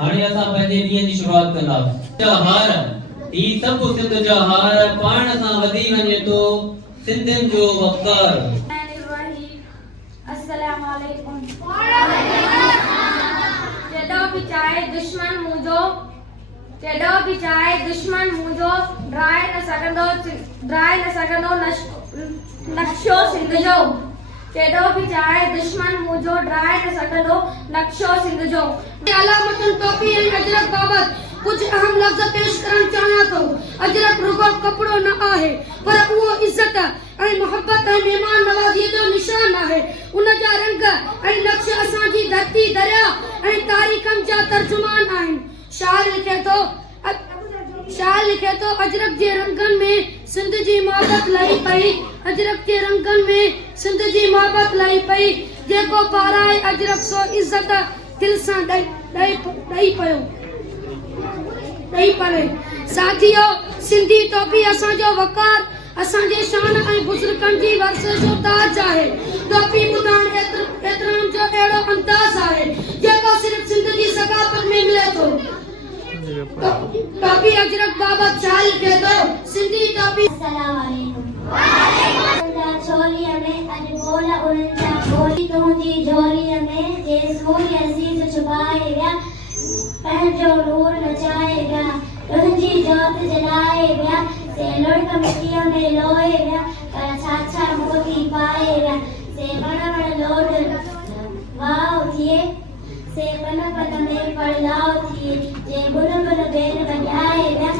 हाणे असां पंहिंजे ॾींहं जी शुरूआत कंदासीं। हार ही सभु सिंध जा हार पाण सां वधी वञे थो सिंधियुनि जो वक़ार। अस्सलाम वालेकुम। जेॾो बि चाहे दुश्मन मुंहिंजो ड्राए न सघंदो नक्शो सिंध जो। जेॾो बि चाहे दुश्मन मुंहिंजो ड्राए न सघंदो नक्शो सिंध जो। अलामतुन टोपी ऐं अजरक बाबत कुछ अहम लफ्ज़ पेश करण चाहियां थो। अजरक रुगो कपड़ो न आहे पर उहो इज्जत ऐं मोहब्बत ऐं मेहमान नवाज़ीअ जो निशान आहे। उन जा रंग ऐं नक्श असांजी धरती दरिया ऐं तारीख़नि जा तर्जुमान आहिनि। शायर लिखे थो अजरक जे रंगनि में सिंध जी मोहब्बत लही पई। अजरक जे रंगनि में सिंध जी मोहब्बत लही पई। जेको पाराए अजरक सो इज्जत दिल सां ॾई पवे। साथियो, सिंधी टोपी असांजो वक़ार, असांजे शान ऐं बुज़ुर्गनि जी वरसे जो ताज आहे। टोपी ॿुधण एतिराम जो अहिड़ो अंदाज़ आहे जेको सिर्फ़ सिंध जी सक़ाफ़त में मिले थो। टोपी अजरक बाबत शायर लिखे थो सिंधी टोपी। अस्सलाम वालेकुम। झोलीअ में अॼु बोल उड़नि जा बोली तुंहिंजी झोलीअ में जे सूर्य असीस छुपाए विया पंहिंजो नूर नचाए विया तुंहिंजी जोत जलाए विया से लुढ़क मिटीअ में लोए विया पर छा मोती पाए विया से वण लोड वाव थिए से पन में पड़लाव थिए जे बुन बेन वॼाए विया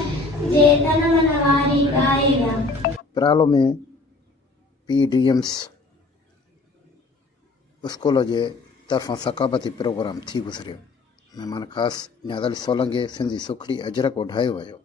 जे तन मन वारी गाए विया। परालो में PDMs स्कूल जे तरफ़ां सक़ाफ़ती प्रोग्राम थी गुज़रियो। महिमान ख़ासि न्यादल सोलंगे सिंधी सुखड़ी अजरक ओढायो वियो।